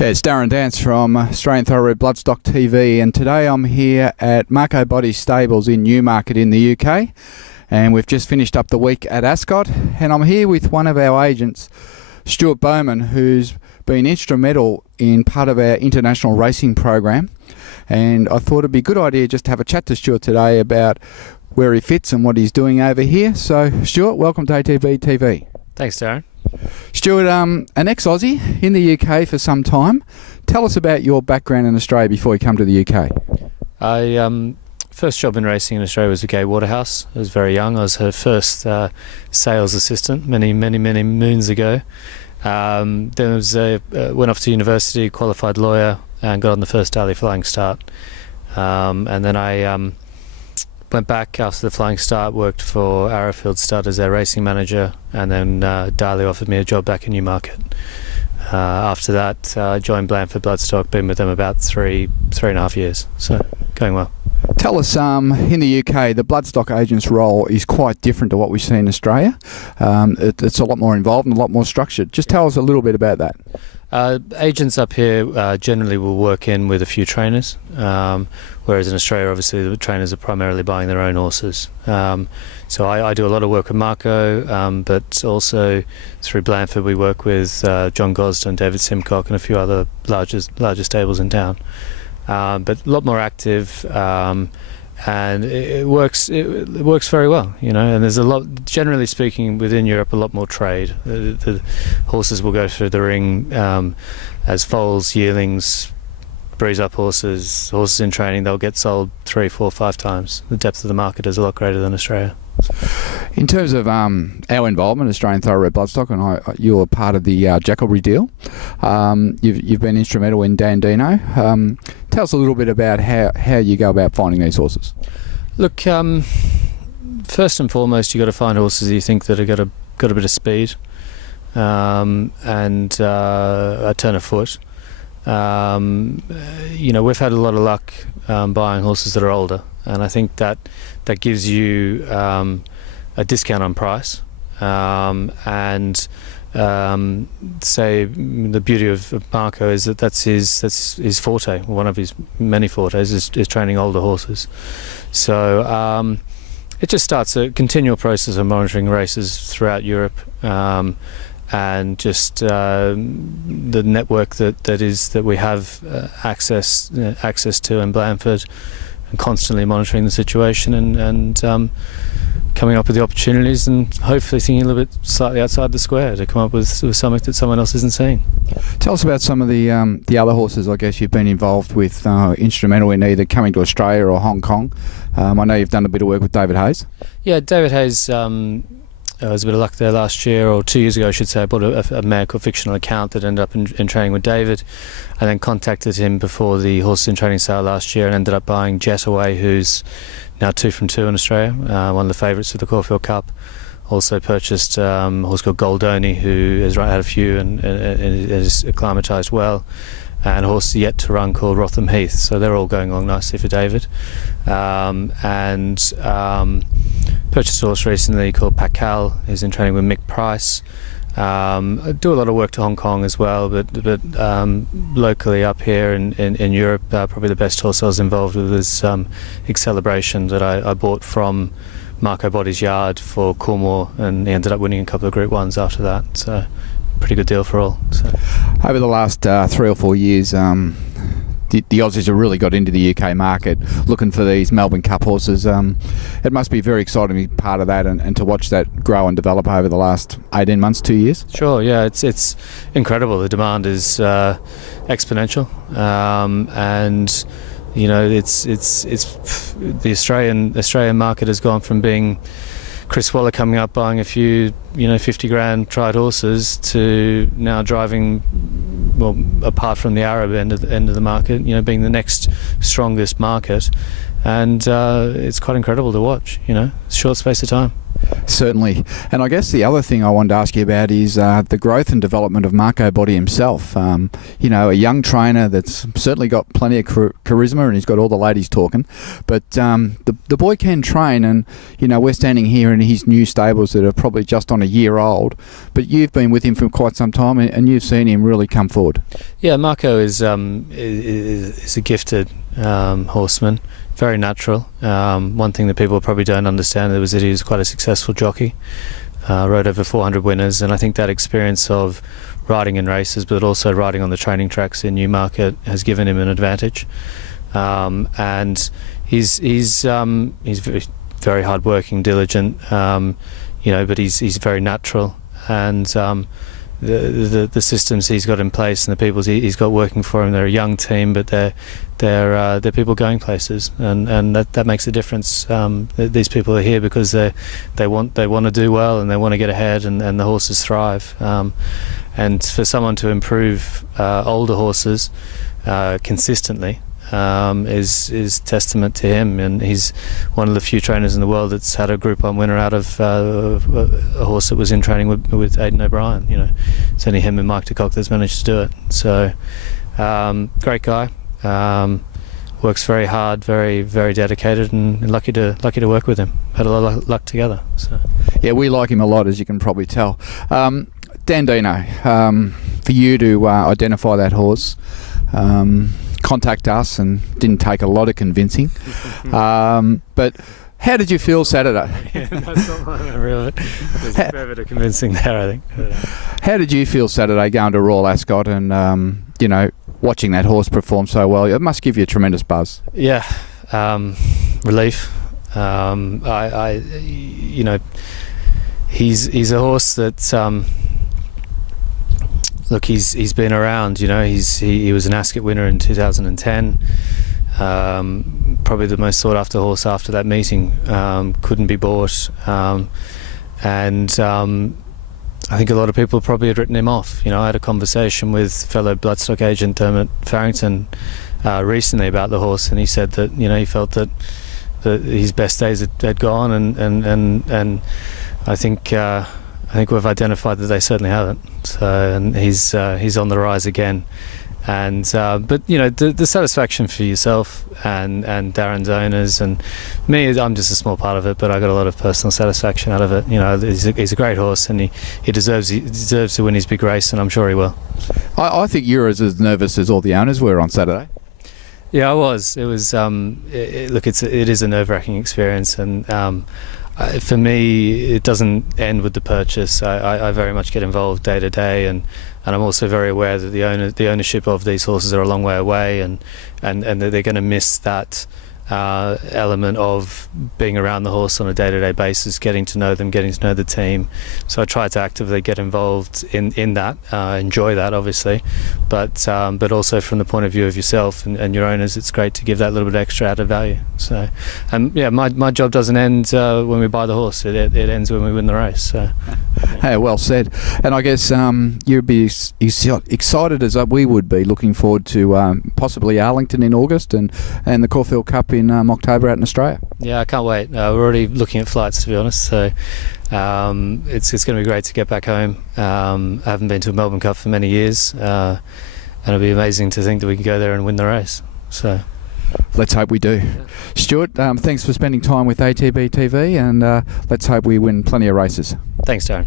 Yeah, it's Darren from Australian Thoroughbred Bloodstock TV, and today I'm here at Marco Botti Stables in Newmarket in the UK, and we've just finished up the week at Ascot, and I'm here with one of our agents, Stuart Boman, who's been instrumental in part of our international racing program, and I thought it'd be a good idea just to have a chat to Stuart today about where he fits and what he's doing over here. So Stuart, welcome to ATB TV. Thanks, Darren. Stuart, an ex-Aussie in the UK for some time. Tell us about your background in Australia before you come to the UK. I first job in racing in Australia was with Gay Waterhouse. I was very young. I was her first sales assistant many moons ago. Then went off to university, qualified lawyer, and got on the first daily flying start. And then I went back after the flying start, worked for Arrowfield, started as their racing manager, and then Darley offered me a job back in Newmarket. After that, I joined Blandford Bloodstock, been with them about three and a half years, so going well. Tell us, in the UK, the bloodstock agent's role is quite different to what we see in Australia. It's a lot more involved and a lot more structured. Just tell us a little bit about that. Agents up here generally will work in with a few trainers, whereas in Australia obviously the trainers are primarily buying their own horses. So I do a lot of work with Marco, but also through Blandford we work with John Gosden, David Simcock and a few other larger stables in town. But a lot more active, and it works very well, you know. And there's a lot, generally speaking, within Europe, a lot more trade. The horses will go through the ring as foals, yearlings, breeze-up horses in training. They'll get sold 3, 4, 5 times. The depth of the market is a lot greater than Australia. In terms of our involvement, Australian Thoroughbred Bloodstock, and you were part of the Jackalbury deal. You've been instrumental in Dandino. Tell us a little bit about how you go about finding these horses. Look, first and foremost, you've got to find horses you think that have got a bit of speed and a turn of foot. You know, we've had a lot of luck buying horses that are older, and I think that gives you a discount on price, and say the beauty of Marco is that's his forte. One of his many fortes is training older horses. So it just starts a continual process of monitoring races throughout Europe, and just the network that we have access to in Blandford, and constantly monitoring the situation and coming up with the opportunities and hopefully thinking a little bit slightly outside the square to come up with something that someone else isn't seeing. Tell us about some of the other horses I guess you've been involved with, instrumental in either coming to Australia or Hong Kong. I know you've done a bit of work with David Hayes. Yeah, David Hayes, there was a bit of luck there last year, or 2 years ago I should say. I bought a mare called Fictional Account that ended up in training with David, and then contacted him before the horses in training sale last year and ended up buying Jet Away, who's now 2 from 2 in Australia, one of the favourites for the Caulfield Cup. Also purchased a horse called Goldoni, who has had a few and is acclimatised well, and a horse yet to run called Rotham Heath. So they're all going along nicely for David. Purchased a horse recently called Pakal, who's in training with Mick Price. I do a lot of work to Hong Kong as well, but locally up here in Europe, probably the best horse I was involved with is Celebration, that I bought from Marco Botti's yard for Cornwall, and he ended up winning a couple of Group 1s after that. So pretty good deal for all. So. Over the last 3 or 4 years, the Aussies have really got into the UK market looking for these Melbourne Cup horses. It must be very exciting to be part of that and to watch that grow and develop over the last 18 months, 2 years. Sure, yeah, it's incredible. The demand is exponential, and you know it's the Australian market has gone from being Chris Waller coming up buying a few 50 grand tried horses to now driving, well, apart from the Arab end of the market, being the next strongest market, and it's quite incredible to watch. Short space of time. Certainly. And I guess the other thing I wanted to ask you about is the growth and development of Marco Botti himself. A young trainer that's certainly got plenty of charisma, and he's got all the ladies talking. But the boy can train, and we're standing here in his new stables that are probably just on a year old. But you've been with him for quite some time, and you've seen him really come forward. Yeah, Marco is a gifted horseman. Very natural. One thing that people probably don't understand was that he was quite a successful jockey. Rode over 400 winners, and I think that experience of riding in races, but also riding on the training tracks in Newmarket, has given him an advantage. And he's very, very hardworking, diligent. But he's very natural, and the systems he's got in place and the people he's got working for him, they're a young team, but they're people going places, and that makes a difference. These people are here because they want to do well, and they want to get ahead, and the horses thrive. And for someone to improve older horses consistently is testament to him, and he's one of the few trainers in the world that's had a Group 1 winner out of a horse that was in training with Aidan O'Brien. It's only him and Mike de Kock that's managed to do it. So great guy, works very hard, very, very dedicated, and lucky to work with him. Had a lot of luck together. So yeah, we like him a lot, as you can probably tell. Dandino, for you to identify that horse, contact us, and didn't take a lot of convincing. But how did you feel Saturday? Yeah, that's not my real. There's a fair bit of convincing there, I think. How did you feel Saturday going to Royal Ascot and watching that horse perform so well? It must give you a tremendous buzz. Yeah, relief. He's a horse that. Look, he's been around. He was an Ascot winner in 2010. Probably the most sought after horse after that meeting. Couldn't be bought, and I think a lot of people probably had written him off. I had a conversation with fellow bloodstock agent Dermot Farrington recently about the horse, and he said that he felt that his best days had gone, and I think we've identified that they certainly haven't. So, and he's on the rise again. And but the satisfaction for yourself and Darren's owners and me, I'm just a small part of it, but I got a lot of personal satisfaction out of it. He's a great horse, and he deserves to win his big race, and I'm sure he will. I think you're as nervous as all the owners were on Saturday. Yeah, I was. It was. It is a nerve-wracking experience, and for me, it doesn't end with the purchase. I very much get involved day to day, and I'm also very aware that the ownership of these horses are a long way away, and that they're going to miss that element of being around the horse on a day-to-day basis, getting to know them, getting to know the team. So I try to actively get involved in that, enjoy that obviously, but also from the point of view of yourself and your owners, it's great to give that little bit extra added value. So, and yeah, my job doesn't end when we buy the horse, it ends when we win the race. So. Hey, well said. And I guess you'd be excited as we would be, looking forward to possibly Arlington in August and the Caulfield Cup in October out in Australia. Yeah, I can't wait. We're already looking at flights, to be honest. So it's going to be great to get back home. I haven't been to a Melbourne Cup for many years, and it'll be amazing to think that we can go there and win the race. So. Let's hope we do. Yeah. Stuart, thanks for spending time with ATB TV, and let's hope we win plenty of races. Thanks, Darren.